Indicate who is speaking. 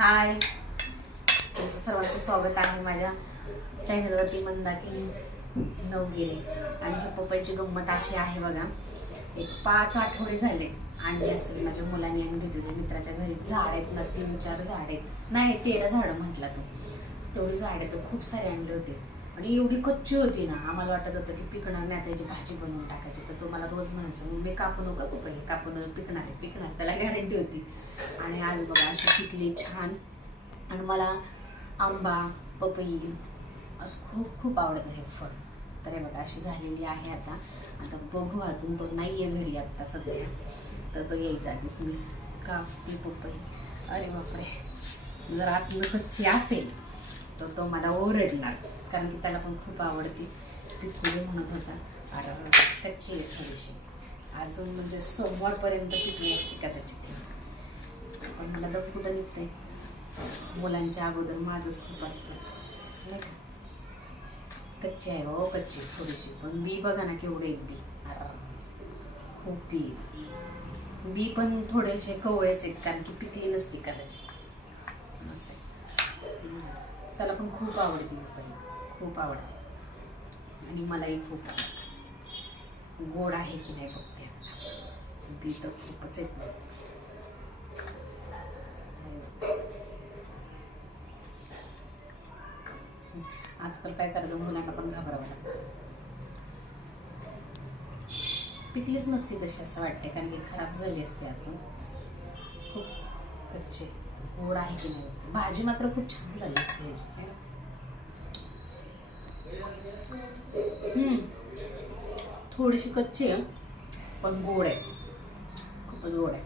Speaker 1: हाय. तुमचं सर्वांचं स्वागत आहे माझ्या चॅनलवरती मंदाकिनी नवगिरे. आणि ही पप्पाची गंमत अशी आहे बघा. एक पाच आठवडे झाले आणली असेल माझ्या मुलांनी आणि ऋतूच्या मित्राच्या घरी झाड आहेत ना तीन चार झाड आहेत. नाही तेरा झाडं म्हटला तो. तेवढी झाडं तो खूप सारे आणले होते. आणि एवढी कच्ची होती ना आम्हाला वाटत होतं की पिकणार नाही त्याची भाजी बनवून टाकायची. तर तो मला रोज म्हणायचं मी कापू नका पपई कापून पिकणार आहे पिकणार त्याला गॅरंटी होती. आणि आज बघा अशी पिकली छान. आणि मला आंबा पपई असं खूप खूप आवडत आहे फळ. तर हे बघा अशी झालेली आहे आता. आता बघू अजून तो नाही आहे घरी आत्ता सध्या. तर तो यायच्या आधीच मी कापली पपई. अरे बापरे. जर आत कच्ची असेल तर तो मला ओरडणार कारण की त्याला पण खूप आवडते. पिकली म्हणत होता. अरे कच्ची आहे थोडीशी. अजून म्हणजे सोमवारपर्यंत पिकली असती कदाचित ती. पण मला दप कुठं निघते. मुलांच्या अगोदर माझंच खूप असतं. नाही का? कच्ची आहे हो कच्ची थोडीशी. पण बी बघा ना केवढे आहेत बी. अरे, खूप बी. बी पण थोडेसे कवळेच आहेत कारण की पिकली नसते कदाचित. असं आहे. त्याला पण खूप आवडते पपई खूप आवडते. आणि मलाही खूप आवडते. गोड आहे की नाही बघते आता. बी तर खूपच आहेत ना आजकाल काय करायचं? मुलांना पण घाबरावं लागतं. पिकलीच नसती तशी असं वाटते कारण की खराब झाली असते आतून. खूप कच्चे. गोड आहे की नाही? भाजी मात्र खूप छान झाली असते ह्याची हम्म. थोडीशी कच्ची आहे पण गोड आहे. खूपच गोड आहे.